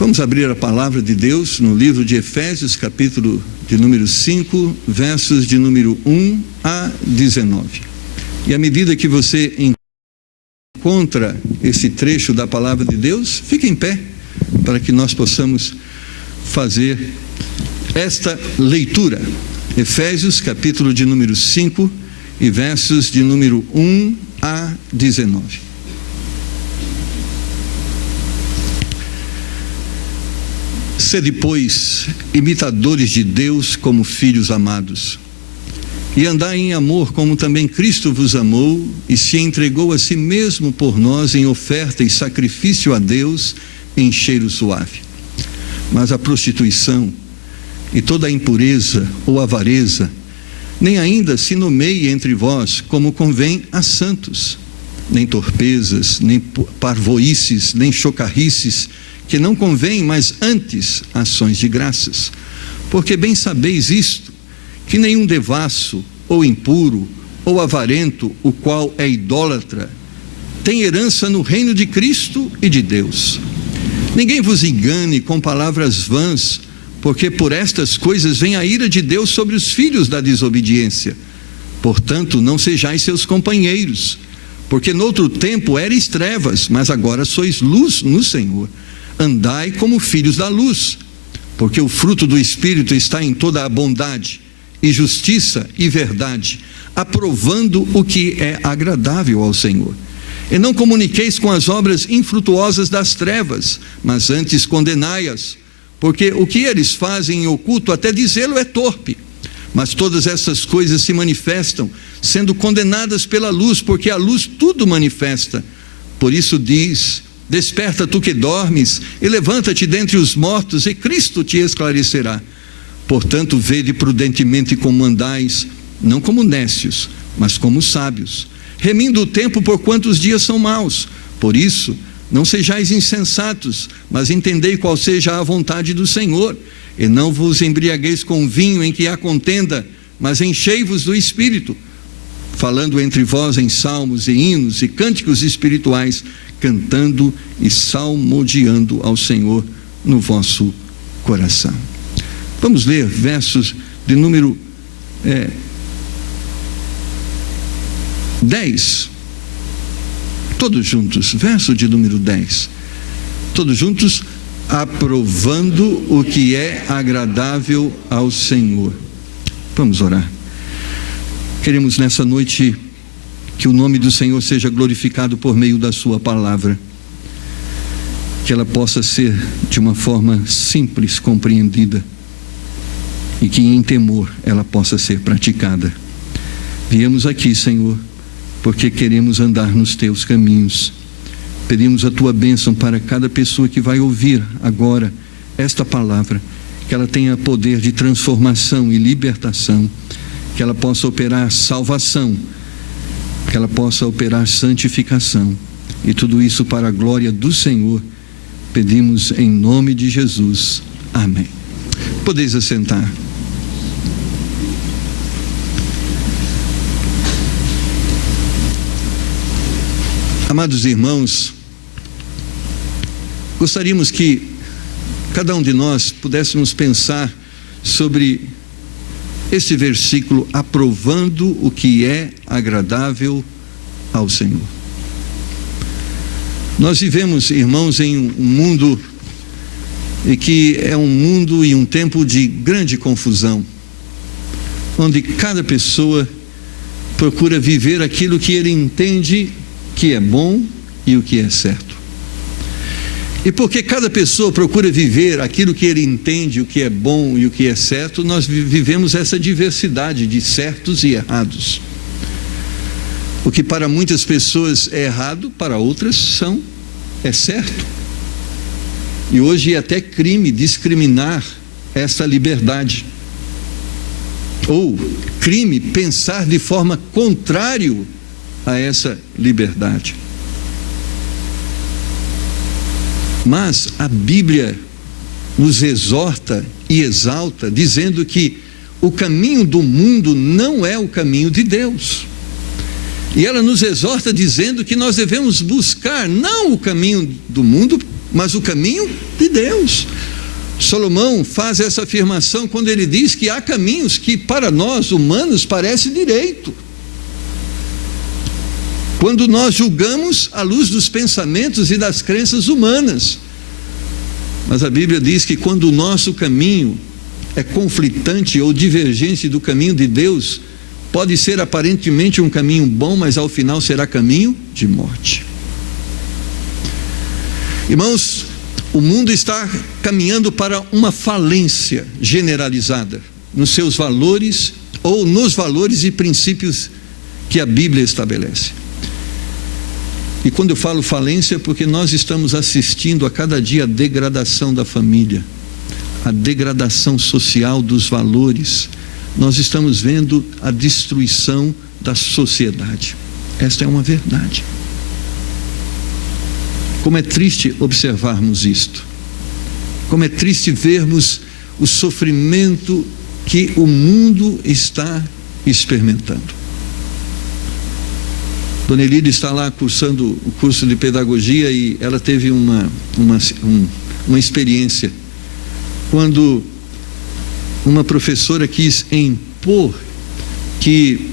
Vamos abrir a palavra de Deus no livro de Efésios, capítulo de número 5, versos de número 1 a 19. E à medida que você encontra esse trecho da palavra de Deus, fique em pé para que nós possamos fazer esta leitura. Efésios, capítulo de número 5 e versos de número 1 a 19. Sede, pois, imitadores de Deus como filhos amados, e andai em amor como também Cristo vos amou e se entregou a si mesmo por nós em oferta e sacrifício a Deus em cheiro suave. Mas a prostituição e toda a impureza ou avareza nem ainda se nomeie entre vós como convém a santos, nem torpezas, nem parvoices, nem chocarrices, que não convém, mas antes ações de graças. Porque bem sabeis isto, que nenhum devasso, ou impuro, ou avarento, o qual é idólatra, tem herança no reino de Cristo e de Deus. Ninguém vos engane com palavras vãs, porque por estas coisas vem a ira de Deus sobre os filhos da desobediência. Portanto, não sejais seus companheiros, porque noutro tempo erais trevas, mas agora sois luz no Senhor. Andai como filhos da luz, porque o fruto do Espírito está em toda a bondade, e justiça e verdade, aprovando o que é agradável ao Senhor. E não comuniqueis com as obras infrutuosas das trevas, mas antes condenai-as, porque o que eles fazem em oculto, até dizê-lo é torpe. Mas todas essas coisas se manifestam, sendo condenadas pela luz, porque a luz tudo manifesta. Por isso diz: desperta tu que dormes, e levanta-te dentre os mortos, e Cristo te esclarecerá. Portanto, vede prudentemente como andais, não como nécios, mas como sábios, remindo o tempo, porquanto os dias são maus. Por isso, não sejais insensatos, mas entendei qual seja a vontade do Senhor. E não vos embriagueis com vinho em que há contenda, mas enchei-vos do Espírito, falando entre vós em salmos e hinos e cânticos espirituais, cantando e salmodiando ao Senhor no vosso coração. Vamos ler versos de número 10. Todos juntos, verso de número 10. Todos juntos, aprovando o que é agradável ao Senhor. Vamos orar. Queremos nessa noite que o nome do Senhor seja glorificado por meio da sua palavra, que ela possa ser de uma forma simples compreendida e que em temor ela possa ser praticada. Viemos aqui, Senhor, porque queremos andar nos teus caminhos. Pedimos a tua bênção para cada pessoa que vai ouvir agora esta palavra, que ela tenha poder de transformação e libertação, que ela possa operar salvação, que ela possa operar santificação, e tudo isso para a glória do Senhor. Pedimos em nome de Jesus. Amém. Podeis assentar. Amados irmãos, gostaríamos que cada um de nós pudéssemos pensar sobre esse versículo, aprovando o que é agradável ao Senhor. Nós vivemos, irmãos, em um mundo e que é um mundo e um tempo de grande confusão, onde cada pessoa procura viver aquilo que ele entende que é bom e o que é certo. E porque cada pessoa procura viver aquilo que ele entende, o que é bom e o que é certo, nós vivemos essa diversidade de certos e errados. O que para muitas pessoas é errado, para outras é certo. E hoje é até crime discriminar essa liberdade. Ou crime pensar de forma contrária a essa liberdade. Mas a Bíblia nos exorta e exalta, dizendo que o caminho do mundo não é o caminho de Deus. E ela nos exorta dizendo que nós devemos buscar não o caminho do mundo mas o caminho de Deus. Salomão faz essa afirmação quando ele diz que há caminhos que para nós humanos parece direito, quando nós julgamos à luz dos pensamentos e das crenças humanas. Mas a Bíblia diz que quando o nosso caminho é conflitante ou divergente do caminho de Deus, pode ser aparentemente um caminho bom, mas ao final será caminho de morte. Irmãos, o mundo está caminhando para uma falência generalizada nos seus valores ou nos valores e princípios que a Bíblia estabelece. E quando eu falo falência é porque nós estamos assistindo a cada dia a degradação da família, a degradação social dos valores. Nós estamos vendo a destruição da sociedade. Esta é uma verdade. Como é triste observarmos isto. Como é triste vermos o sofrimento que o mundo está experimentando. Dona Elida está lá cursando o curso de pedagogia e ela teve uma experiência quando uma professora quis impor que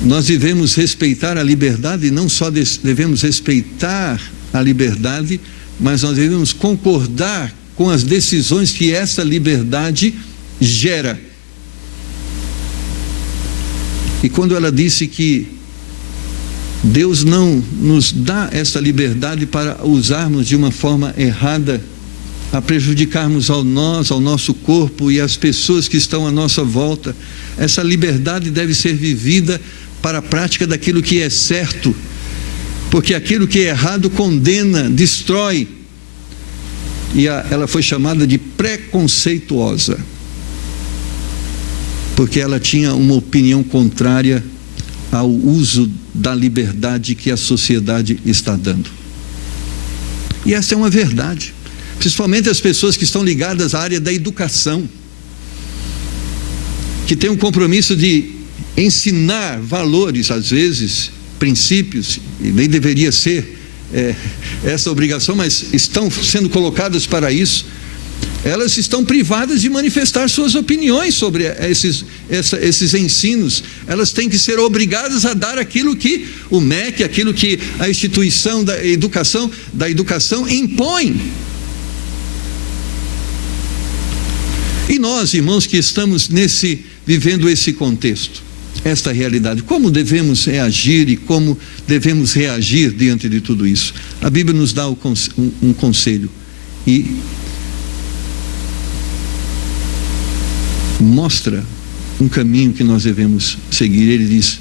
nós devemos respeitar a liberdade, e não só devemos respeitar a liberdade, mas nós devemos concordar com as decisões que essa liberdade gera. E quando ela disse que Deus não nos dá essa liberdade para usarmos de uma forma errada, a prejudicarmos ao nosso corpo e às pessoas que estão à nossa volta, essa liberdade deve ser vivida para a prática daquilo que é certo, porque aquilo que é errado condena, destrói. E ela foi chamada de preconceituosa, porque ela tinha uma opinião contrária ao uso da liberdade que a sociedade está dando. E essa é uma verdade, principalmente as pessoas que estão ligadas à área da educação, que têm um compromisso de ensinar valores, às vezes princípios, e nem deveria ser essa obrigação, mas estão sendo colocadas para isso. Elas estão privadas de manifestar suas opiniões sobre esses ensinos. Elas têm que ser obrigadas a dar aquilo que o MEC, aquilo que a instituição da educação impõe. E nós, irmãos, que estamos vivendo esse contexto, esta realidade, como devemos reagir e como devemos reagir diante de tudo isso? A Bíblia nos dá um conselho e mostra um caminho que nós devemos seguir. Ele diz: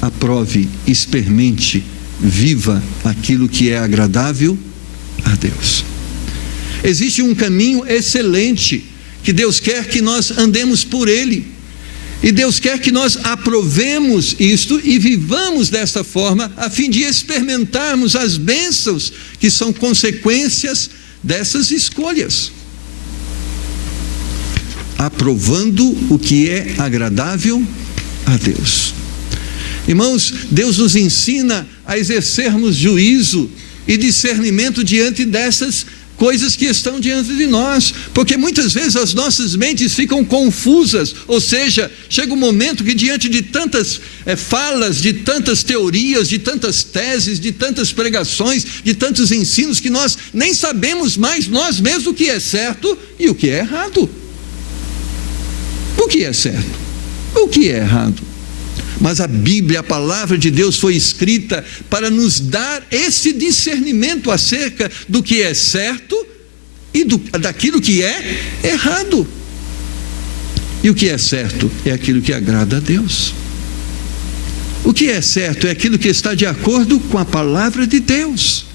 aprove, experimente, viva aquilo que é agradável a Deus. Existe um caminho excelente que Deus quer que nós andemos por ele, e Deus quer que nós aprovemos isto e vivamos desta forma, a fim de experimentarmos as bênçãos que são consequências dessas escolhas, aprovando o que é agradável a Deus. Irmãos, Deus nos ensina a exercermos juízo e discernimento diante dessas coisas que estão diante de nós, porque muitas vezes as nossas mentes ficam confusas, ou seja, chega um momento que diante de tantas falas, de tantas teorias, de tantas teses, de tantas pregações, de tantos ensinos, que nós nem sabemos mais nós mesmos o que é certo e o que é errado. O que é certo? O que é errado? Mas a Bíblia, a palavra de Deus, foi escrita para nos dar esse discernimento acerca do que é certo e daquilo que é errado. E o que é certo é aquilo que agrada a Deus. O que é certo é aquilo que está de acordo com a palavra de Deus.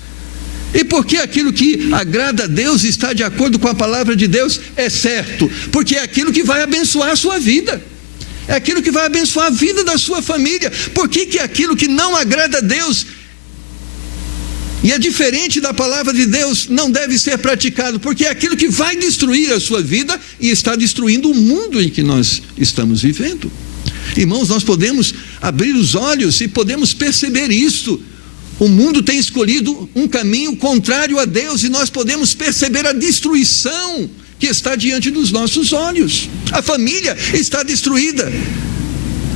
E porque aquilo que agrada a Deus está de acordo com a palavra de Deus é certo? Porque é aquilo que vai abençoar a sua vida, é aquilo que vai abençoar a vida da sua família. Por que aquilo que não agrada a Deus e é diferente da palavra de Deus não deve ser praticado? Porque é aquilo que vai destruir a sua vida e está destruindo o mundo em que nós estamos vivendo. Irmãos, nós podemos abrir os olhos e podemos perceber isso O mundo tem escolhido um caminho contrário a Deus e nós podemos perceber a destruição que está diante dos nossos olhos. A família está destruída.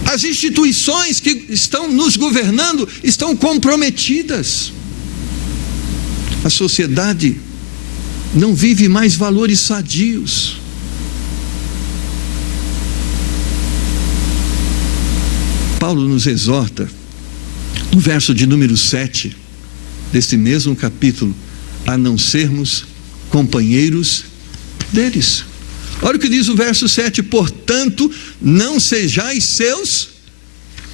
As instituições que estão nos governando estão comprometidas. A sociedade não vive mais valores sadios. Paulo nos exorta, no verso de número 7, deste mesmo capítulo, a não sermos companheiros deles. Olha o que diz o verso 7: portanto, não sejais seus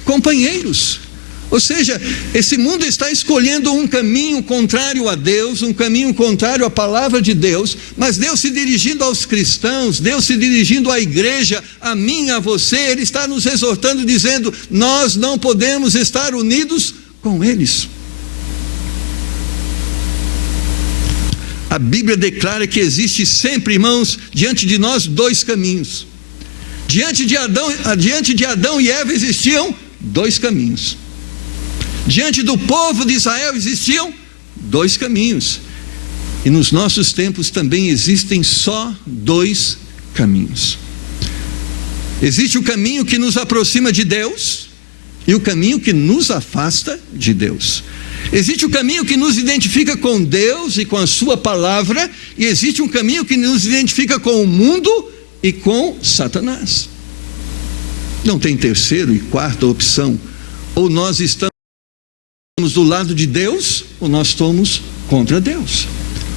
companheiros. Ou seja, esse mundo está escolhendo um caminho contrário a Deus, um caminho contrário à palavra de Deus, mas Deus se dirigindo aos cristãos, Deus se dirigindo à igreja, a mim, a você, Ele está nos exortando, dizendo: nós não podemos estar unidos com eles. A Bíblia declara que existe sempre, irmãos, diante de nós dois caminhos. Diante de Adão e Eva existiam dois caminhos. Diante do povo de Israel existiam dois caminhos. E nos nossos tempos também existem só dois caminhos. Existe o caminho que nos aproxima de Deus e o caminho que nos afasta de Deus. Existe o caminho que nos identifica com Deus e com a sua palavra, e existe um caminho que nos identifica com o mundo e com Satanás. Não tem terceira e quarta opção. Ou nós estamos do lado de Deus, ou nós estamos contra Deus.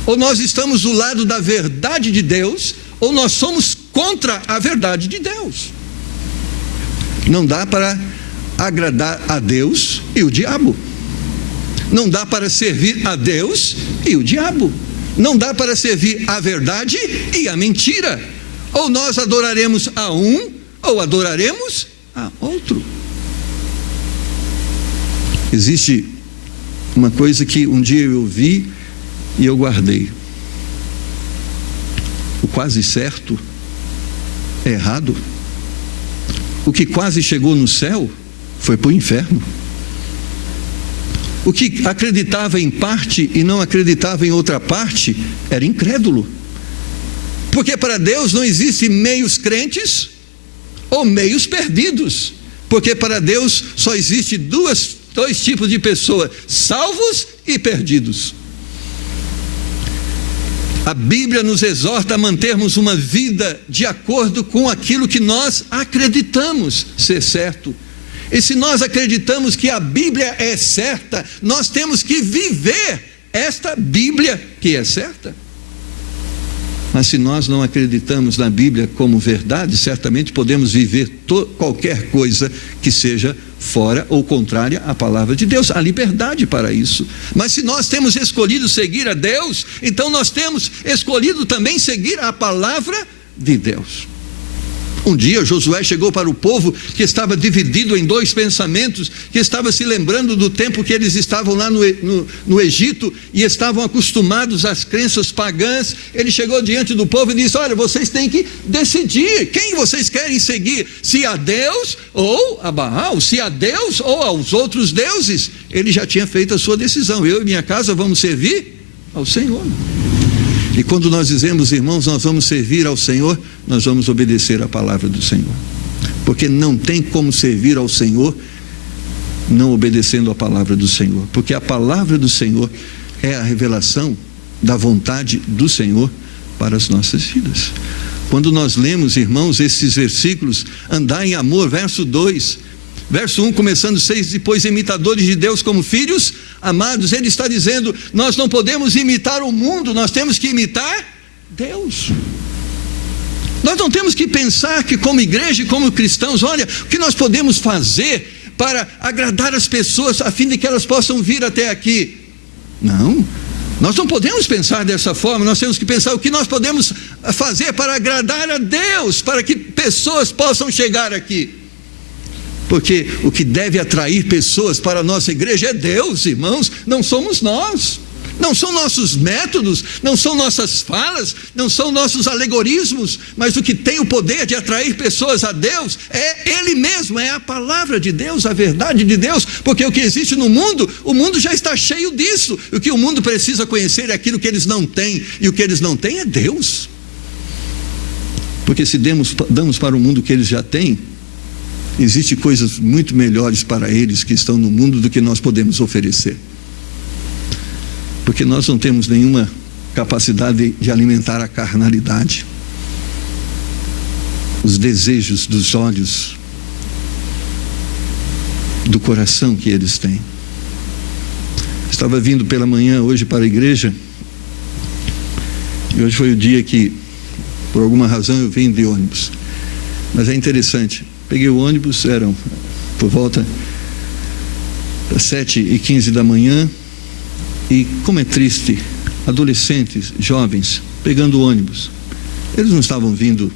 Ou nós estamos do lado da verdade de Deus, ou nós somos contra a verdade de Deus. Não dá para agradar a Deus e o diabo. Não dá para servir a Deus e o diabo. Não dá para servir a verdade e a mentira. Ou nós adoraremos a um, ou adoraremos a outro. Existe uma coisa que um dia eu ouvi e eu guardei: o quase certo é errado. O que quase chegou no céu foi para o inferno. O que acreditava em parte e não acreditava em outra parte era incrédulo. Porque para Deus não existem meios crentes ou meios perdidos. Porque para Deus só existe dois tipos de pessoas: salvos e perdidos. A Bíblia nos exorta a mantermos uma vida de acordo com aquilo que nós acreditamos ser certo. E se nós acreditamos que a Bíblia é certa, nós temos que viver esta Bíblia que é certa. Mas se nós não acreditamos na Bíblia como verdade, certamente podemos viver qualquer coisa que seja fora ou contrária à palavra de Deus. Há liberdade para isso. Mas se nós temos escolhido seguir a Deus, então nós temos escolhido também seguir a palavra de Deus. Um dia Josué chegou para o povo que estava dividido em dois pensamentos, que estava se lembrando do tempo que eles estavam lá no Egito e estavam acostumados às crenças pagãs. Ele chegou diante do povo e disse: olha, vocês têm que decidir quem vocês querem seguir, se a Deus ou a Baal, se a Deus ou aos outros deuses. Ele já tinha feito a sua decisão: eu e minha casa vamos servir ao Senhor. E quando nós dizemos, irmãos, nós vamos servir ao Senhor, nós vamos obedecer a palavra do Senhor. Porque não tem como servir ao Senhor não obedecendo a palavra do Senhor. Porque a palavra do Senhor é a revelação da vontade do Senhor para as nossas vidas. Quando nós lemos, irmãos, esses versículos: andar em amor, verso 2, verso 1, começando 6, depois imitadores de Deus como filhos amados. Ele está dizendo: nós não podemos imitar o mundo, nós temos que imitar Deus. Nós não temos que pensar que como igreja e como cristãos, olha, o que nós podemos fazer para agradar as pessoas a fim de que elas possam vir até aqui. Não, nós não podemos pensar dessa forma. Nós temos que pensar o que nós podemos fazer para agradar a Deus, para que pessoas possam chegar aqui. Porque o que deve atrair pessoas para a nossa igreja é Deus, irmãos, não somos nós. Não são nossos métodos, não são nossas falas, não são nossos alegorismos, mas o que tem o poder de atrair pessoas a Deus é Ele mesmo, é a palavra de Deus, a verdade de Deus, porque o que existe no mundo, o mundo já está cheio disso. O que o mundo precisa conhecer é aquilo que eles não têm, e o que eles não têm é Deus. Porque se damos para o mundo o que eles já têm, existem coisas muito melhores para eles que estão no mundo do que nós podemos oferecer. Porque nós não temos nenhuma capacidade de alimentar a carnalidade, os desejos dos olhos, do coração que eles têm. Estava vindo pela manhã hoje para a igreja, e hoje foi o dia que, por alguma razão, eu vim de ônibus. Mas é interessante, peguei o ônibus, eram por volta das 7h15 da manhã, e como é triste, adolescentes, jovens, pegando o ônibus. Eles não estavam vindo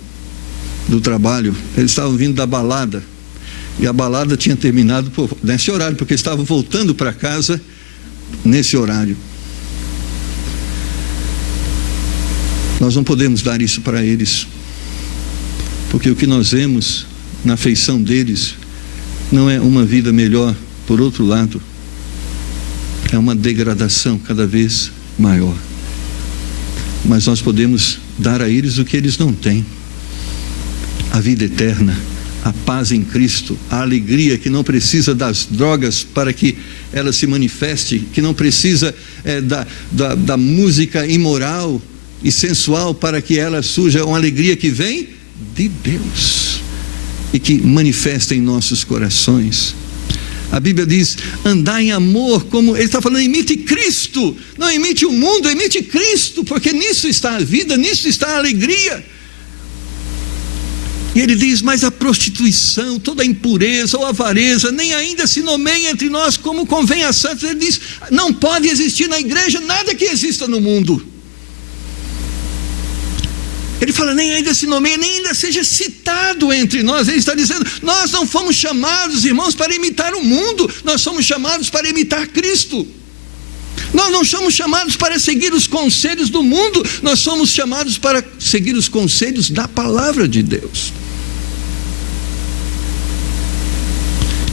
do trabalho, eles estavam vindo da balada, e a balada tinha terminado nesse horário, porque estavam voltando para casa nesse horário. Nós não podemos dar isso para eles, porque o que nós vemos na feição deles não é uma vida melhor. Por outro lado, é uma degradação cada vez maior. Mas nós podemos dar a eles o que eles não têm: a vida eterna, a paz em Cristo, a alegria que não precisa das drogas para que ela se manifeste, que não precisa da música imoral e sensual para que ela surja, uma alegria que vem de Deus e que manifesta em nossos corações. A Bíblia diz: andar em amor, como ele está falando, imite Cristo, não imite o mundo, imite Cristo, porque nisso está a vida, nisso está a alegria. E ele diz: mas a prostituição, toda a impureza ou avareza, nem ainda se nomeia entre nós como convém a santos. Ele diz: não pode existir na igreja nada que exista no mundo. Ele fala: nem ainda se nomeia, nem ainda seja citado entre nós. Ele está dizendo: nós não fomos chamados, irmãos, para imitar o mundo, nós somos chamados para imitar Cristo. Nós não somos chamados para seguir os conselhos do mundo, nós somos chamados para seguir os conselhos da palavra de Deus.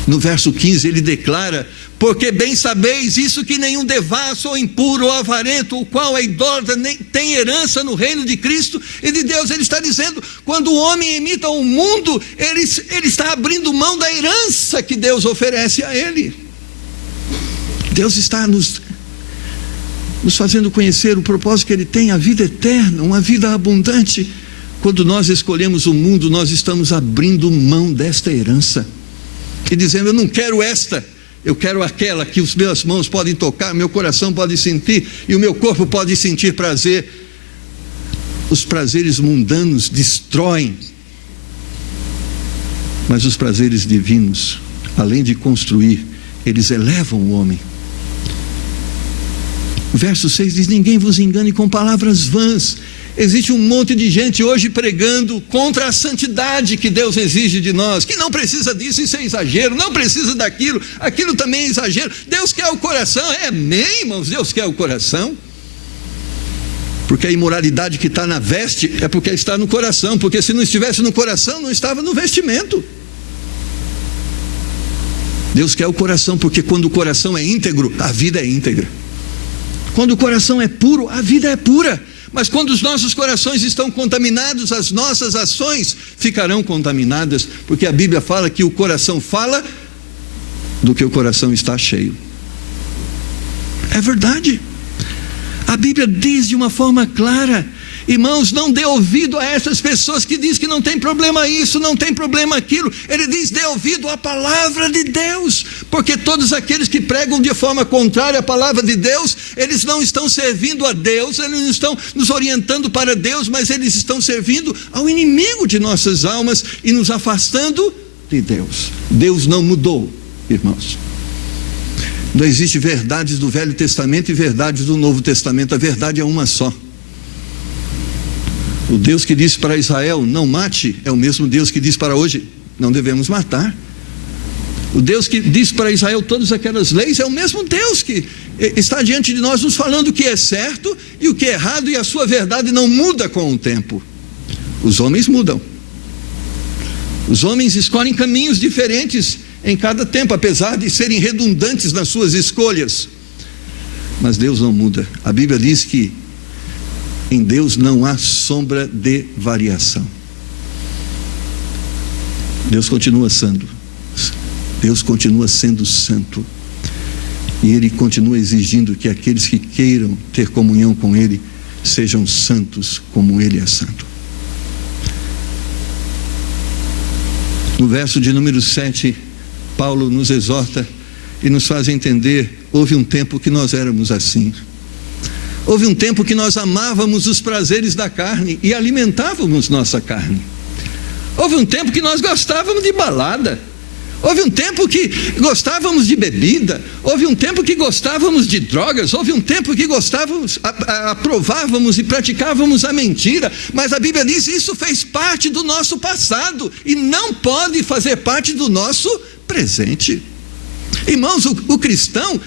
No verso 15 ele declara: porque bem sabeis isso, que nenhum devasso ou impuro ou avarento, o qual é idólatra, nem tem herança no reino de Cristo e de Deus. Ele está dizendo: quando o homem imita o mundo, ele está abrindo mão da herança que Deus oferece a ele. Deus está nos fazendo conhecer o propósito que Ele tem, a vida eterna, uma vida abundante. Quando nós escolhemos o mundo, nós estamos abrindo mão desta herança e dizendo: eu não quero esta, eu quero aquela que os meus mãos podem tocar, meu coração pode sentir e o meu corpo pode sentir prazer. Os prazeres mundanos destroem, mas os prazeres divinos, além de construir, eles elevam o homem. O verso 6 diz: ninguém vos engane com palavras vãs. Existe um monte de gente hoje pregando contra a santidade que Deus exige de nós, que não precisa disso, isso é exagero, não precisa daquilo, aquilo também é exagero. Deus quer o coração, amém, irmãos, Deus quer o coração. Porque a imoralidade que está na veste é porque está no coração, porque se não estivesse no coração, não estava no vestimento. Deus quer o coração, porque quando o coração é íntegro, a vida é íntegra. Quando o coração é puro, a vida é pura. Mas quando os nossos corações estão contaminados, as nossas ações ficarão contaminadas, porque a Bíblia fala que o coração fala do que o coração está cheio. É verdade. A Bíblia diz de uma forma clara: irmãos, não dê ouvido a essas pessoas que dizem que não tem problema isso, não tem problema aquilo. Ele diz: dê ouvido à palavra de Deus, porque todos aqueles que pregam de forma contrária à palavra de Deus, eles não estão servindo a Deus, eles não estão nos orientando para Deus, mas eles estão servindo ao inimigo de nossas almas e nos afastando de Deus. Deus não mudou, irmãos. Não existe verdades do Velho Testamento e verdades do Novo Testamento, a verdade é uma só. O Deus que disse para Israel: não mate, é o mesmo Deus que diz para hoje: não devemos matar. O Deus que diz para Israel todas aquelas leis é o mesmo Deus que está diante de nós nos falando o que é certo e o que é errado, e a sua verdade não muda com o tempo. Os homens mudam. Os homens escolhem caminhos diferentes em cada tempo, apesar de serem redundantes nas suas escolhas. Mas Deus não muda. A Bíblia diz que em Deus não há sombra de variação. Deus continua sendo santo, e Ele continua exigindo que aqueles que queiram ter comunhão com Ele sejam santos como Ele é santo. No verso de número 7, Paulo nos exorta e nos faz entender: houve um tempo que nós éramos assim. Houve um tempo que nós amávamos os prazeres da carne e alimentávamos nossa carne. Houve um tempo que nós gostávamos de balada. Houve um tempo que gostávamos de bebida. Houve um tempo que gostávamos de drogas. Houve um tempo que aprovávamos e praticávamos a mentira. Mas a Bíblia diz que isso fez parte do nosso passado e não pode fazer parte do nosso presente. Irmãos, o cristão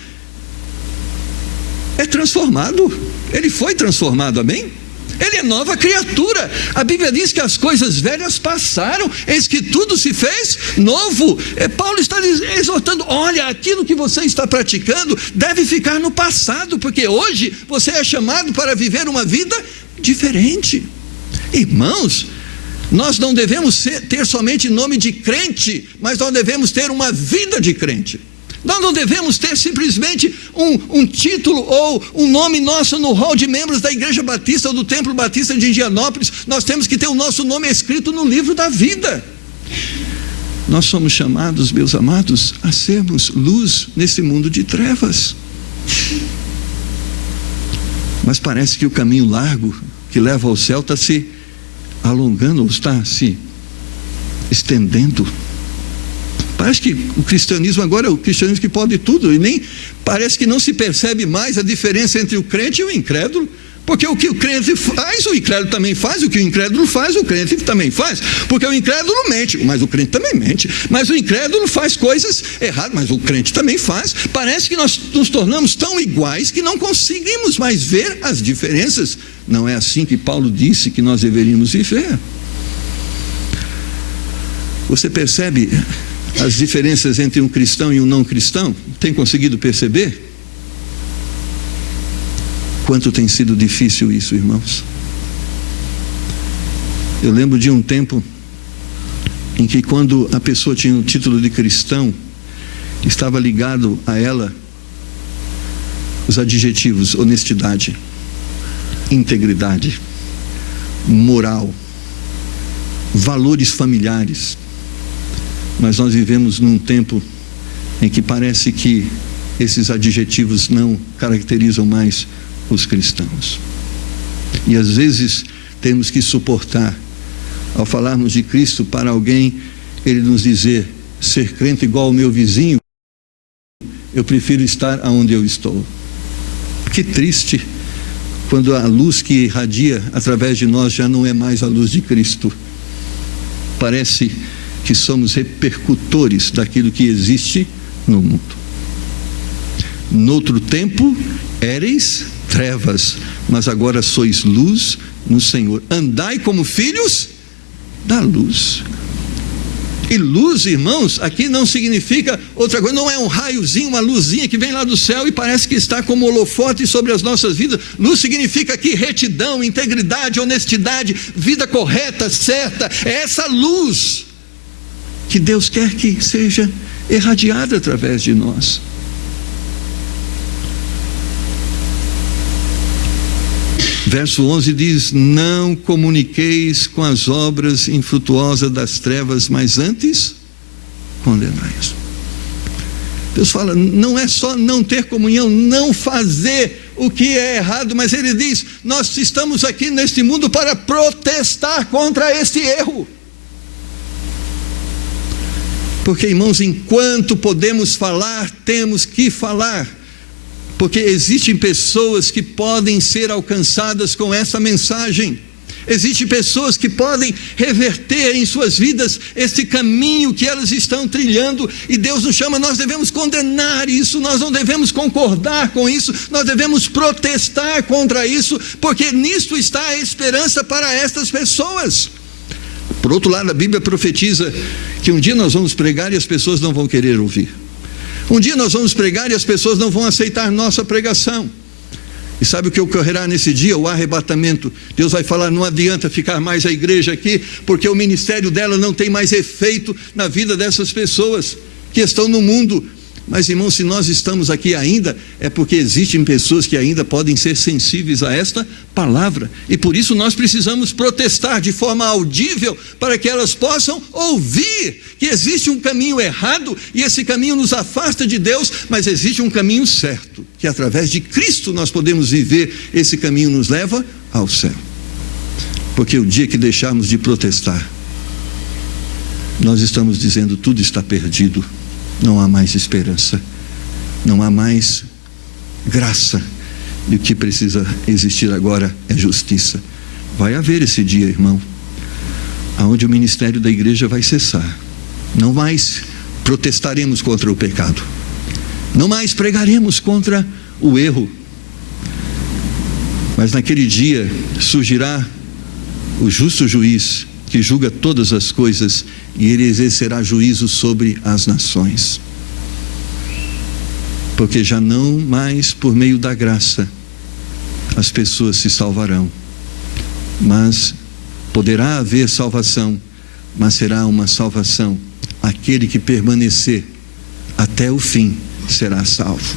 é transformado. Ele foi transformado, amém? Ele é nova criatura. A Bíblia diz que as coisas velhas passaram, eis que tudo se fez novo. Paulo está exortando: olha, aquilo que você está praticando deve ficar no passado, porque hoje você é chamado para viver uma vida diferente. Irmãos, nós não devemos ter somente nome de crente, mas nós devemos ter uma vida de crente. Nós não devemos ter simplesmente um título ou um nome nosso no hall de membros da Igreja Batista ou do Templo Batista de Indianópolis. Nós temos que ter o nosso nome escrito no livro da vida. Nós somos chamados, meus amados, a sermos luz nesse mundo de trevas. Mas parece que o caminho largo que leva ao céu está se alongando, ou está se estendendo. Parece que o cristianismo agora é o cristianismo que pode tudo, e nem parece que não se percebe mais a diferença entre o crente e o incrédulo, porque o que o crente faz, o incrédulo também faz; o que o incrédulo faz, o crente também faz, porque o incrédulo mente, mas o crente também mente; mas o incrédulo faz coisas erradas, mas o crente também faz. Parece que nós nos tornamos tão iguais que não conseguimos mais ver as diferenças. Não é assim que Paulo disse que nós deveríamos viver. Você percebe as diferenças entre um cristão e um não cristão? Tem conseguido perceber? Quanto tem sido difícil isso, irmãos. Eu lembro de um tempo em que, quando a pessoa tinha o título de cristão, estava ligado a ela os adjetivos: honestidade, integridade, moral, valores familiares. Mas nós vivemos num tempo em que parece que esses adjetivos não caracterizam mais os cristãos. E às vezes temos que suportar, ao falarmos de Cristo para alguém, ele nos dizer: ser crente igual ao meu vizinho, eu prefiro estar onde eu estou. Que triste quando a luz que irradia através de nós já não é mais a luz de Cristo. Parece que somos repercutores daquilo que existe no mundo. Noutro tempo éreis trevas, mas agora sois luz no Senhor. Andai como filhos da luz. E luz, irmãos, aqui não significa outra coisa, não é um raiozinho, uma luzinha que vem lá do céu e parece que está como holofote sobre as nossas vidas. Luz significa aqui retidão, integridade, honestidade, vida correta, certa. É essa luz que Deus quer que seja irradiada através de nós. Verso 11 diz: não comuniqueis com as obras infrutuosas das trevas, mas antes condenai-as. Deus fala, não é só não ter comunhão, não fazer o que é errado, mas Ele diz: nós estamos aqui neste mundo para protestar contra este erro. Porque, irmãos, enquanto podemos falar, temos que falar, porque existem pessoas que podem ser alcançadas com essa mensagem. Existem pessoas que podem reverter em suas vidas esse caminho que elas estão trilhando, e Deus nos chama. Nós devemos condenar isso, nós não devemos concordar com isso, nós devemos protestar contra isso, porque nisto está a esperança para estas pessoas. Por outro lado, a Bíblia profetiza que um dia nós vamos pregar e as pessoas não vão querer ouvir. Um dia nós vamos pregar e as pessoas não vão aceitar nossa pregação. E sabe o que ocorrerá nesse dia? O arrebatamento. Deus vai falar: não adianta ficar mais a igreja aqui, porque o ministério dela não tem mais efeito na vida dessas pessoas que estão no mundo. Mas, irmãos, se nós estamos aqui ainda, é porque existem pessoas que ainda podem ser sensíveis a esta palavra, e por isso nós precisamos protestar de forma audível, para que elas possam ouvir que existe um caminho errado, e esse caminho nos afasta de Deus, mas existe um caminho certo, que através de Cristo nós podemos viver. Esse caminho nos leva ao céu, porque o dia que deixarmos de protestar, nós estamos dizendo: tudo está perdido. Não há mais esperança, não há mais graça, e o que precisa existir agora é justiça. Vai haver esse dia, irmão, aonde o ministério da igreja vai cessar. Não mais protestaremos contra o pecado, não mais pregaremos contra o erro, mas naquele dia surgirá o justo juiz, que julga todas as coisas, e ele exercerá juízo sobre as nações, porque já não mais por meio da graça as pessoas se salvarão, mas poderá haver salvação, mas será uma salvação, aquele que permanecer até o fim será salvo.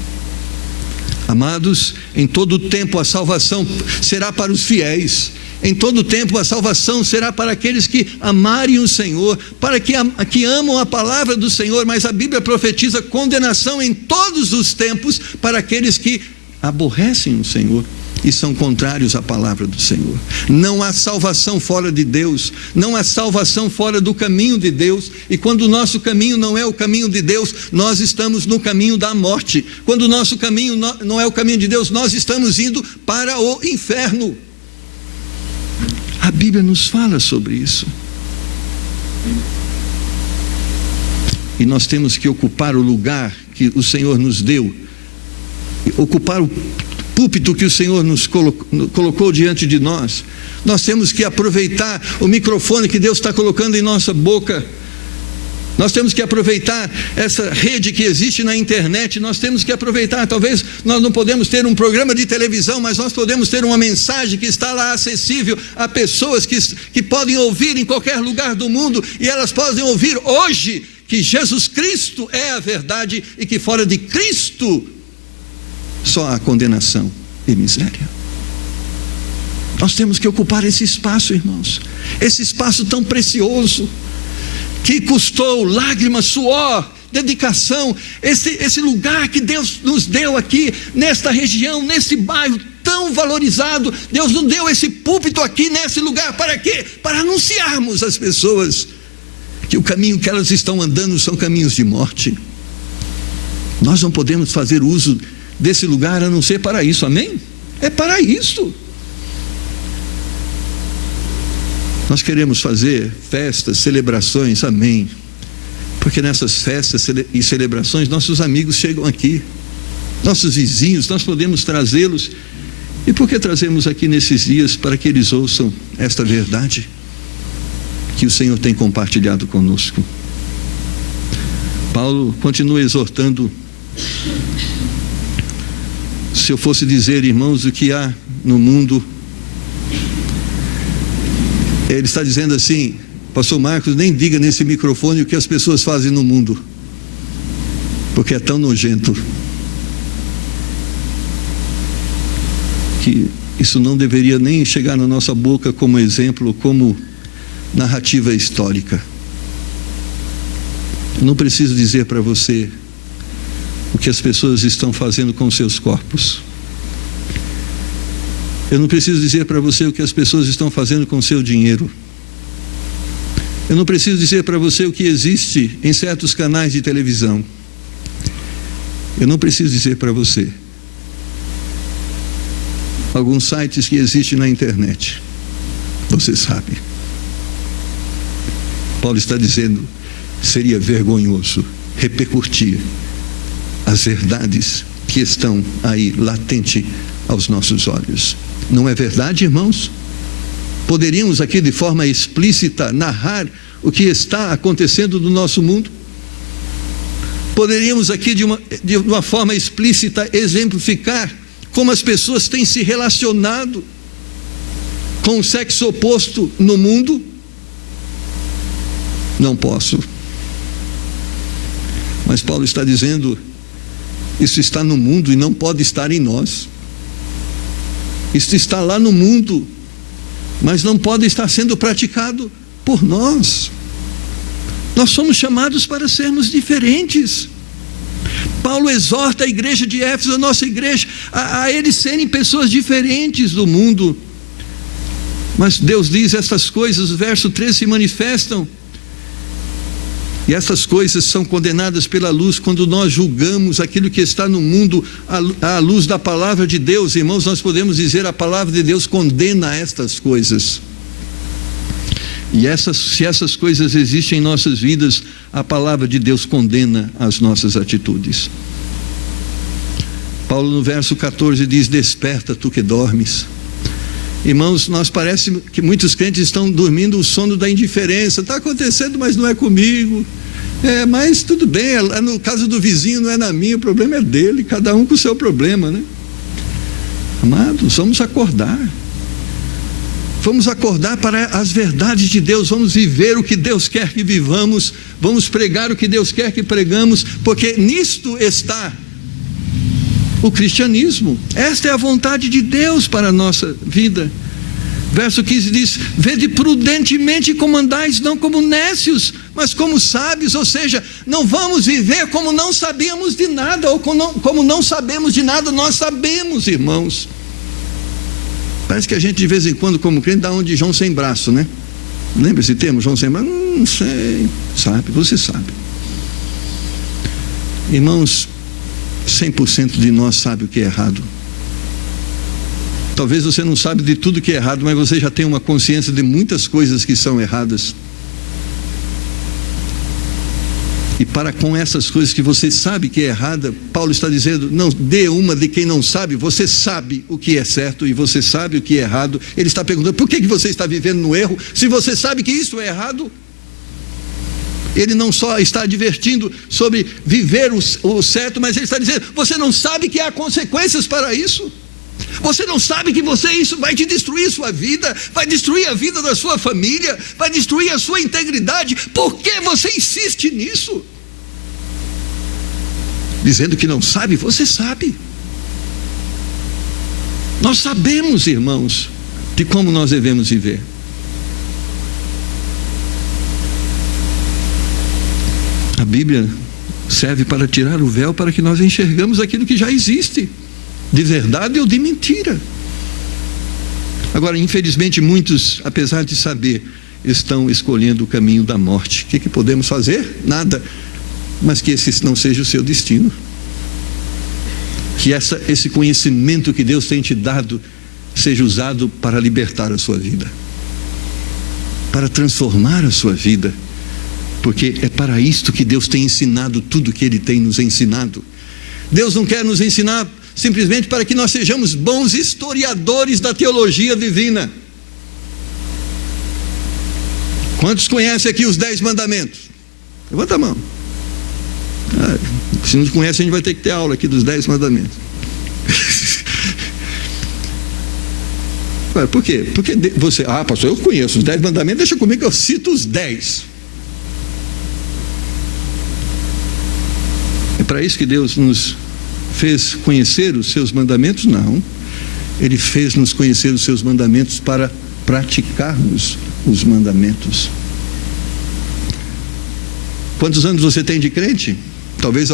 Amados, em todo o tempo a salvação será para os fiéis. Em todo o tempo a salvação será para aqueles que amarem o Senhor, para que amam a palavra do Senhor. Mas a Bíblia profetiza condenação em todos os tempos para aqueles que aborrecem o Senhor e são contrários à palavra do Senhor. Não há salvação fora de Deus, não há salvação fora do caminho de Deus. E quando o nosso caminho não é o caminho de Deus, nós estamos no caminho da morte. Quando o nosso caminho não é o caminho de Deus, nós estamos indo para o inferno. A Bíblia nos fala sobre isso. E nós temos que ocupar o lugar que o Senhor nos deu, ocupar o púlpito que o Senhor nos colocou diante de nós. Nós temos que aproveitar o microfone que Deus está colocando em nossa boca. Nós temos que aproveitar essa rede que existe na internet. Nós temos que aproveitar. Talvez nós não podemos ter um programa de televisão, mas nós podemos ter uma mensagem que está lá acessível a pessoas que podem ouvir em qualquer lugar do mundo, e elas podem ouvir hoje que Jesus Cristo é a verdade, e que fora de Cristo só há condenação e miséria. Nós temos que ocupar esse espaço, irmãos, esse espaço tão precioso, que custou lágrimas, suor, dedicação, esse lugar que Deus nos deu aqui, nesta região, nesse bairro tão valorizado. Deus nos deu esse púlpito aqui, nesse lugar, para quê? Para anunciarmos às pessoas que o caminho que elas estão andando são caminhos de morte. Nós não podemos fazer uso desse lugar a não ser para isso, amém? É para isso. Nós queremos fazer festas, celebrações, amém, porque nessas festas e celebrações nossos amigos chegam aqui, nossos vizinhos, nós podemos trazê-los. E por que trazemos aqui nesses dias? Para que eles ouçam esta verdade que o Senhor tem compartilhado conosco. Paulo continua exortando. Se eu fosse dizer, irmãos, o que há no mundo, ele está dizendo assim: pastor Marcos, nem diga nesse microfone o que as pessoas fazem no mundo, porque é tão nojento que isso não deveria nem chegar na nossa boca como exemplo, como narrativa histórica. Eu não preciso dizer para você o que as pessoas estão fazendo com seus corpos. Eu não preciso dizer para você o que as pessoas estão fazendo com seu dinheiro. Eu não preciso dizer para você o que existe em certos canais de televisão. Eu não preciso dizer para você alguns sites que existem na internet. Você sabe. Paulo está dizendo, seria vergonhoso repercutir as verdades que estão aí latente aos nossos olhos. Não é verdade, irmãos? Poderíamos aqui de forma explícita narrar o que está acontecendo no nosso mundo? Poderíamos aqui de uma forma explícita exemplificar como as pessoas têm se relacionado com o sexo oposto no mundo? Não posso. Mas Paulo está dizendo, isso está no mundo e não pode estar em nós. Isso está lá no mundo, mas não pode estar sendo praticado por nós. Nós somos chamados para sermos diferentes. Paulo exorta a igreja de Éfeso, a nossa igreja, a eles serem pessoas diferentes do mundo. Mas Deus diz essas coisas, o verso 13, se manifestam. E essas coisas são condenadas pela luz quando nós julgamos aquilo que está no mundo à luz da palavra de Deus. Irmãos, nós podemos dizer, a palavra de Deus condena estas coisas. E se essas coisas existem em nossas vidas, a palavra de Deus condena as nossas atitudes. Paulo no verso 14 diz, desperta tu que dormes. Irmãos, nós parece que muitos crentes estão dormindo o sono da indiferença. Está acontecendo, mas não é comigo. Mas tudo bem, no caso do vizinho não é na minha, o problema é dele, cada um com o seu problema, né? Amados, vamos acordar. Vamos acordar para as verdades de Deus, vamos viver o que Deus quer que vivamos, vamos pregar o que Deus quer que pregamos, porque nisto está o cristianismo. Esta é a vontade de Deus para a nossa vida. Verso 15 diz, vede prudentemente como andais, não como nécios, mas como sábios. Ou seja, não vamos viver como não sabíamos de nada, ou como não sabemos de nada, nós sabemos, irmãos. Parece que a gente de vez em quando, como crente, dá um de João sem braço, né? Lembra esse termo, João sem braço? Não sei. Sabe, você sabe. Irmãos, 100% de nós sabe o que é errado. Talvez você não sabe de tudo que é errado, mas você já tem uma consciência de muitas coisas que são erradas. E para com essas coisas que você sabe que é errada, Paulo está dizendo, não dê uma de quem não sabe. Você sabe o que é certo e você sabe o que é errado. Ele está perguntando, por que você está vivendo no erro, se você sabe que isso é errado? Ele não só está advertindo sobre viver o certo, mas ele está dizendo, você não sabe que há consequências para isso? Você não sabe que isso vai te destruir sua vida, vai destruir a vida da sua família, vai destruir a sua integridade? Por que você insiste nisso? Dizendo que não sabe, você sabe. Nós sabemos, irmãos, de como nós devemos viver. A Bíblia serve para tirar o véu para que nós enxergamos aquilo que já existe, de verdade ou de mentira. Agora, infelizmente, muitos, apesar de saber, estão escolhendo o caminho da morte. O que podemos fazer? Nada. Mas que esse não seja o seu destino. Que esse conhecimento que Deus tem te dado seja usado para libertar a sua vida, para transformar a sua vida, porque é para isto que Deus tem ensinado tudo que Ele tem nos ensinado. Deus não quer nos ensinar simplesmente para que nós sejamos bons historiadores da teologia divina. Quantos conhecem aqui os 10 mandamentos? Levanta a mão. Se não conhece, a gente vai ter que ter aula aqui dos 10 mandamentos. Por quê? Porque você, pastor, eu conheço os 10 mandamentos, deixa comigo que eu cito os 10. É para isso que Deus nos fez conhecer os seus mandamentos? Não. Ele fez nos conhecer os seus mandamentos para praticarmos os mandamentos. Quantos anos você tem de crente? Talvez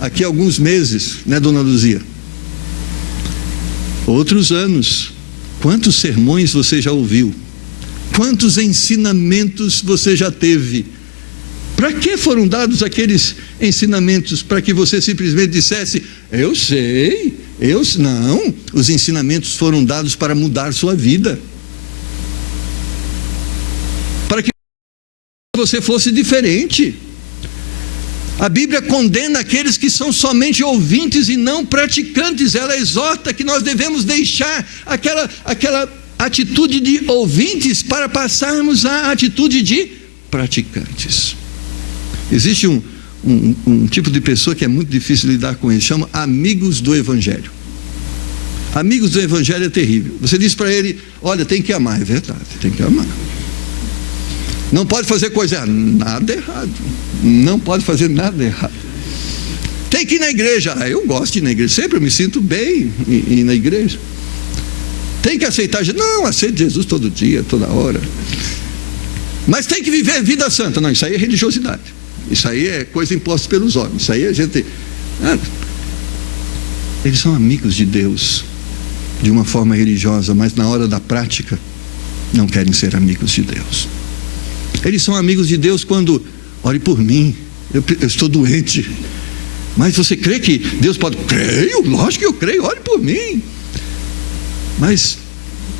aqui alguns meses, né, dona Luzia? Outros anos. Quantos sermões você já ouviu? Quantos ensinamentos você já teve? Para que foram dados aqueles ensinamentos? Para que você simplesmente dissesse, eu sei, não. Os ensinamentos foram dados para mudar sua vida. você fosse diferente. A Bíblia condena aqueles que são somente ouvintes e não praticantes. Ela exorta que nós devemos deixar aquela atitude de ouvintes para passarmos à atitude de praticantes. Existe um tipo de pessoa que é muito difícil lidar com ele, chama amigos do Evangelho. Amigos do Evangelho é terrível. Você diz para ele: olha, tem que amar. É verdade, tem que amar. Não pode fazer coisa errada. Nada errado. Não pode fazer nada errado. Tem que ir na igreja. Eu gosto de ir na igreja. Sempre eu me sinto bem ir na igreja. Tem que aceitar Jesus. Não, aceito Jesus todo dia, toda hora. Mas tem que viver vida santa. Não, isso aí é religiosidade. Isso aí é coisa imposta pelos homens. Isso aí a gente... Eles são amigos de Deus de uma forma religiosa, mas na hora da prática não querem ser amigos de Deus. Eles são amigos de Deus quando: ore por mim, eu estou doente. Mas você crê que Deus pode? Creio, lógico que eu creio, ore por mim. Mas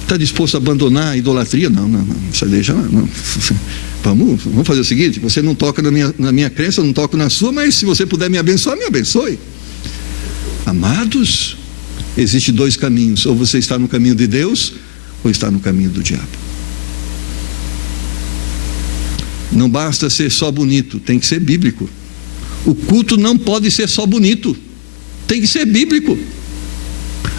está disposto a abandonar a idolatria? Não, isso aí deixa lá, não. Vamos fazer o seguinte: você não toca na minha crença, eu não toco na sua, mas se você puder me abençoar, me abençoe. Amados, existem dois caminhos: ou você está no caminho de Deus, ou está no caminho do diabo. Não basta ser só bonito, tem que ser bíblico. O culto não pode ser só bonito, tem que ser bíblico.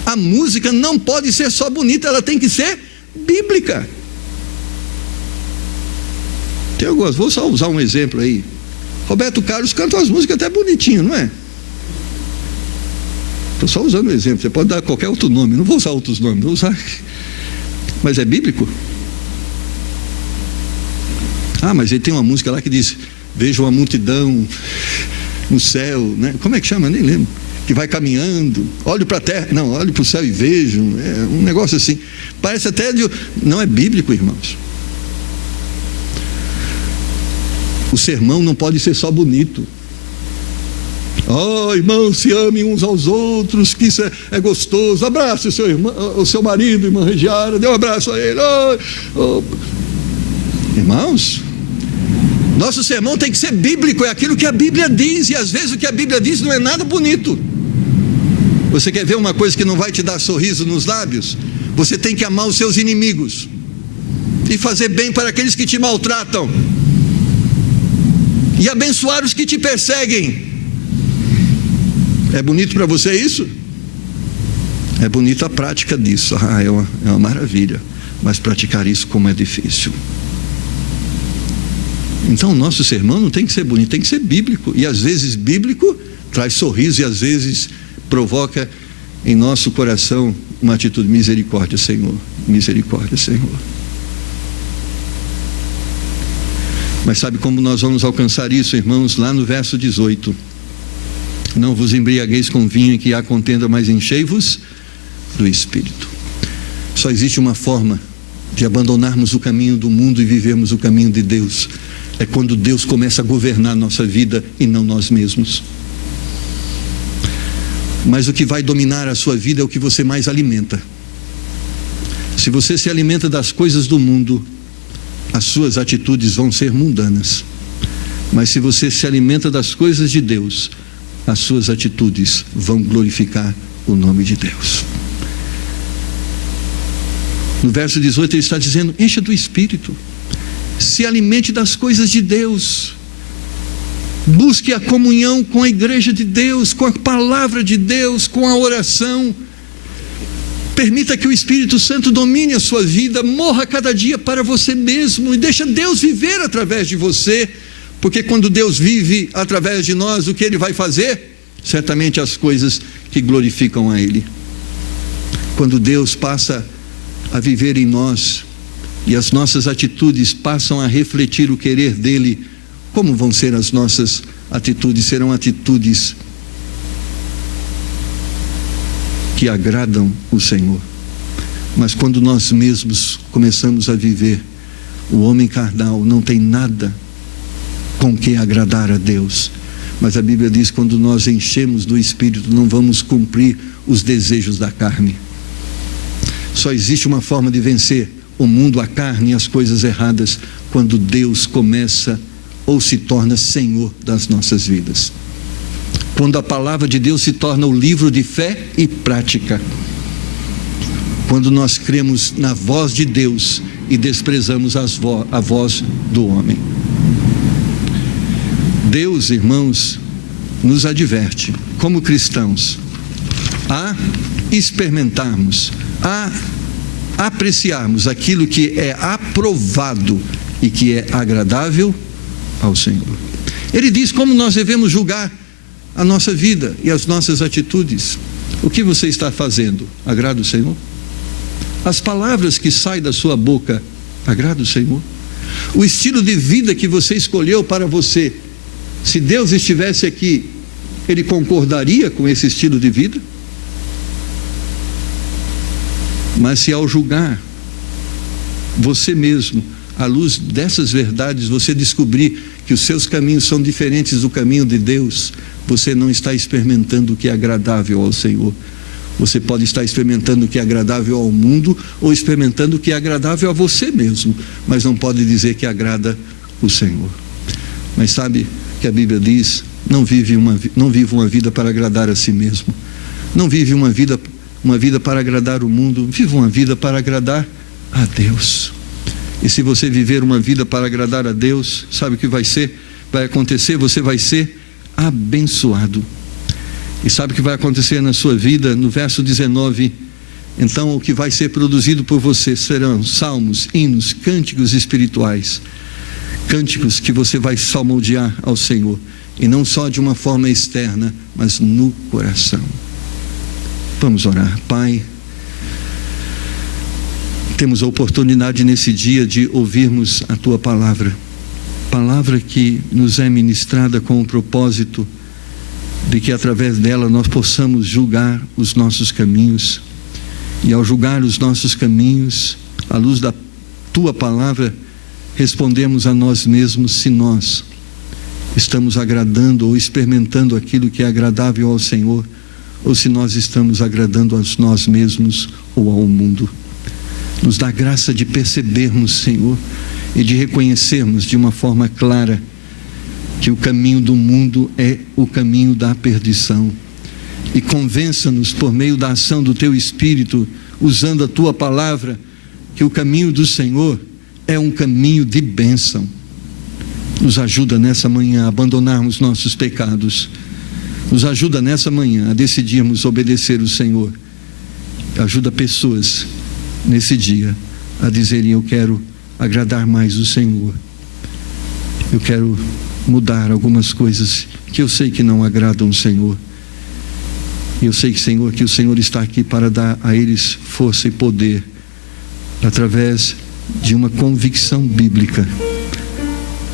A música não pode ser só bonita, ela tem que ser bíblica. Tem algumas, vou só usar um exemplo aí. Roberto Carlos canta umas músicas até bonitinhas, não é? Estou só usando um exemplo, você pode dar qualquer outro nome, não vou usar outros nomes, vou usar. Mas é bíblico? Mas ele tem uma música lá que diz: vejo uma multidão no céu, né? Como é que chama? Nem lembro. Que vai caminhando, olho para a terra, não, olho para o céu e vejo. É um negócio assim, parece até não é bíblico, irmãos. O sermão não pode ser só bonito. Irmãos, se amem uns aos outros, que isso é gostoso. Abrace o seu marido, irmã Regiara, dê um abraço a ele. Irmãos, nosso sermão tem que ser bíblico, é aquilo que a Bíblia diz, e às vezes o que a Bíblia diz não é nada bonito. Você quer ver uma coisa que não vai te dar sorriso nos lábios? Você tem que amar os seus inimigos e fazer bem para aqueles que te maltratam e abençoar os que te perseguem. É bonito para você isso? É bonito a prática disso. É uma maravilha, mas praticar isso como é difícil. Então o nosso sermão não tem que ser bonito, tem que ser bíblico. E às vezes bíblico traz sorriso, e às vezes provoca em nosso coração uma atitude: misericórdia, Senhor, misericórdia, Senhor. Mas sabe como nós vamos alcançar isso, irmãos? Lá no verso 18: não vos embriagueis com vinho em que há contenda, mas enchei-vos do Espírito. Só existe uma forma de abandonarmos o caminho do mundo e vivermos o caminho de Deus: é quando Deus começa a governar a nossa vida e não nós mesmos. Mas o que vai dominar a sua vida é o que você mais alimenta. Se você se alimenta das coisas do mundo, as suas atitudes vão ser mundanas. Mas se você se alimenta das coisas de Deus, as suas atitudes vão glorificar o nome de Deus. No verso 18 ele está dizendo: encha do Espírito, se alimente das coisas de Deus, busque a comunhão com a igreja de Deus, com a palavra de Deus, com a oração. Permita que o Espírito Santo domine a sua vida, morra cada dia para você mesmo e deixa Deus viver através de você, porque quando Deus vive através de nós, o que Ele vai fazer? Certamente as coisas que glorificam a Ele. Quando Deus passa a viver em nós e as nossas atitudes passam a refletir o querer dEle, como vão ser as nossas atitudes? Serão atitudes que agradam o Senhor. Mas quando nós mesmos começamos a viver, o homem carnal não tem nada com que agradar a Deus. Mas a Bíblia diz: quando nós enchemos do Espírito, não vamos cumprir os desejos da carne. Só existe uma forma de vencer o mundo, a carne e as coisas erradas: quando Deus começa ou se torna Senhor das nossas vidas. Quando a palavra de Deus se torna o livro de fé e prática. Quando nós cremos na voz de Deus e desprezamos a voz do homem. Deus, irmãos, nos adverte, como cristãos, a experimentarmos, a apreciarmos aquilo que é aprovado e que é agradável ao Senhor. Ele diz como nós devemos julgar a nossa vida e as nossas atitudes. O que você está fazendo? Agrada o Senhor? As palavras que saem da sua boca, agrada o Senhor? O estilo de vida que você escolheu para você, se Deus estivesse aqui, Ele concordaria com esse estilo de vida? Mas se ao julgar você mesmo, à luz dessas verdades, você descobrir que os seus caminhos são diferentes do caminho de Deus, você não está experimentando o que é agradável ao Senhor. Você pode estar experimentando o que é agradável ao mundo ou experimentando o que é agradável a você mesmo, mas não pode dizer que agrada o Senhor. Mas sabe que a Bíblia diz: não viva uma vida para agradar a si mesmo. Não vive uma vida para agradar o mundo. Viva uma vida para agradar a Deus. E se você viver uma vida para agradar a Deus, sabe o que vai acontecer? Você vai ser abençoado. E sabe o que vai acontecer na sua vida? No verso 19, então o que vai ser produzido por você serão salmos, hinos, cânticos espirituais. Cânticos que você vai salmodiar ao Senhor. E não só de uma forma externa, mas no coração. Vamos orar. Pai, temos a oportunidade nesse dia de ouvirmos a Tua palavra. Palavra que nos é ministrada com o propósito de que através dela nós possamos julgar os nossos caminhos. E ao julgar os nossos caminhos, à luz da Tua palavra, respondemos a nós mesmos se nós estamos agradando ou experimentando aquilo que é agradável ao Senhor, ou se nós estamos agradando a nós mesmos ou ao mundo. Nos dá graça de percebermos, Senhor, e de reconhecermos de uma forma clara que o caminho do mundo é o caminho da perdição. E convença-nos por meio da ação do Teu Espírito, usando a Tua palavra, que o caminho do Senhor é um caminho de bênção. Nos ajuda nessa manhã a abandonarmos nossos pecados. Nos ajuda nessa manhã a decidirmos obedecer o Senhor. Ajuda pessoas nesse dia a dizerem: eu quero agradar mais o Senhor. Eu quero mudar algumas coisas que eu sei que não agradam o Senhor. Eu sei, Senhor, que o Senhor está aqui para dar a eles força e poder, através de uma convicção bíblica,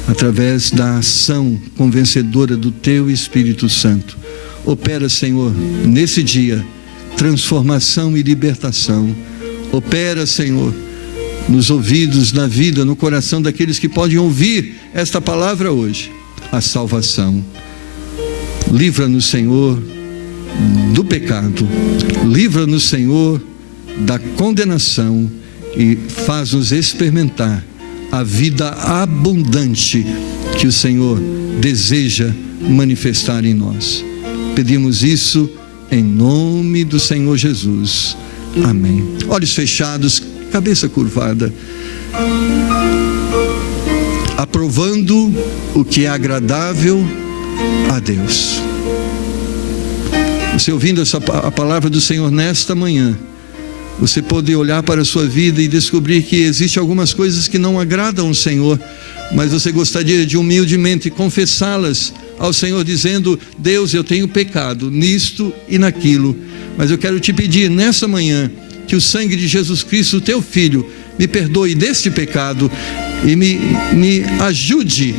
através da ação convencedora do Teu Espírito Santo. Opera, Senhor, nesse dia, transformação e libertação. Opera, Senhor, nos ouvidos, na vida, no coração daqueles que podem ouvir esta palavra hoje, a salvação. Livra-nos, Senhor, do pecado. Livra-nos, Senhor, da condenação e faz-nos experimentar a vida abundante que o Senhor deseja manifestar em nós. Pedimos isso em nome do Senhor Jesus. Amém. Olhos fechados, cabeça curvada. Aprovando o que é agradável a Deus. Você ouvindo a palavra do Senhor nesta manhã, você pode olhar para a sua vida e descobrir que existem algumas coisas que não agradam ao Senhor, mas você gostaria de humildemente confessá-las ao Senhor, dizendo: Deus, eu tenho pecado nisto e naquilo, mas eu quero te pedir nessa manhã que o sangue de Jesus Cristo, Teu Filho, me perdoe deste pecado e me ajude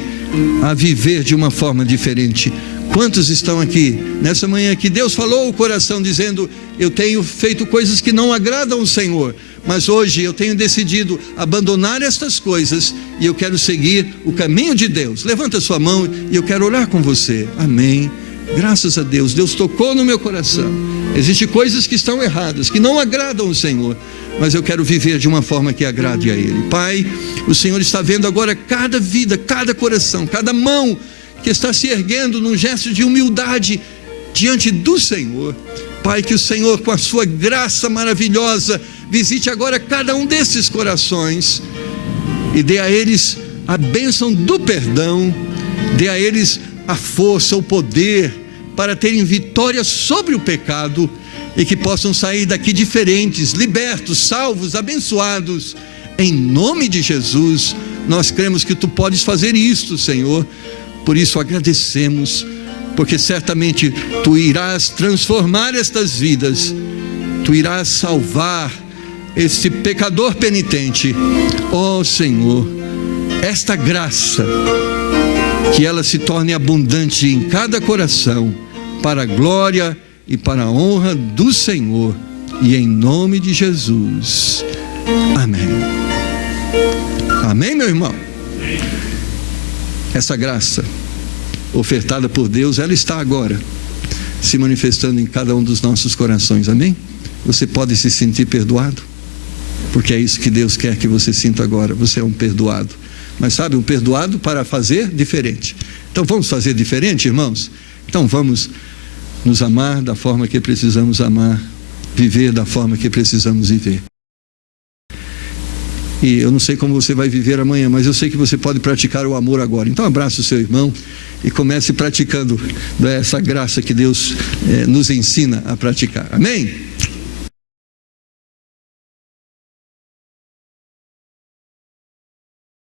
a viver de uma forma diferente. Quantos estão aqui nessa manhã que Deus falou ao coração dizendo: eu tenho feito coisas que não agradam ao Senhor, mas hoje eu tenho decidido abandonar estas coisas e eu quero seguir o caminho de Deus? Levanta a sua mão e eu quero orar com você. Amém. Graças a Deus, Deus tocou no meu coração. Existem coisas que estão erradas, que não agradam o Senhor, mas eu quero viver de uma forma que agrade a Ele. Pai, o Senhor está vendo agora cada vida, cada coração, cada mão que está se erguendo num gesto de humildade diante do Senhor. Pai, que o Senhor, com a sua graça maravilhosa, visite agora cada um desses corações e dê a eles a bênção do perdão, dê a eles a força, o poder para terem vitória sobre o pecado e que possam sair daqui diferentes, libertos, salvos, abençoados. Em nome de Jesus, nós cremos que Tu podes fazer isto, Senhor. Por isso agradecemos, porque certamente Tu irás transformar estas vidas, Tu irás salvar este pecador penitente. Ó Senhor, esta graça, que ela se torne abundante em cada coração, para a glória e para a honra do Senhor, e em nome de Jesus, amém. Amém, meu irmão? Essa graça ofertada por Deus, ela está agora se manifestando em cada um dos nossos corações, amém? Você pode se sentir perdoado, porque é isso que Deus quer que você sinta agora. Você é um perdoado, mas sabe, um perdoado para fazer diferente. Então vamos fazer diferente, irmãos? Então vamos nos amar da forma que precisamos amar, viver da forma que precisamos viver. E eu não sei como você vai viver amanhã, mas eu sei que você pode praticar o amor agora. Então abraça o seu irmão e comece praticando essa graça que Deus nos ensina a praticar. Amém?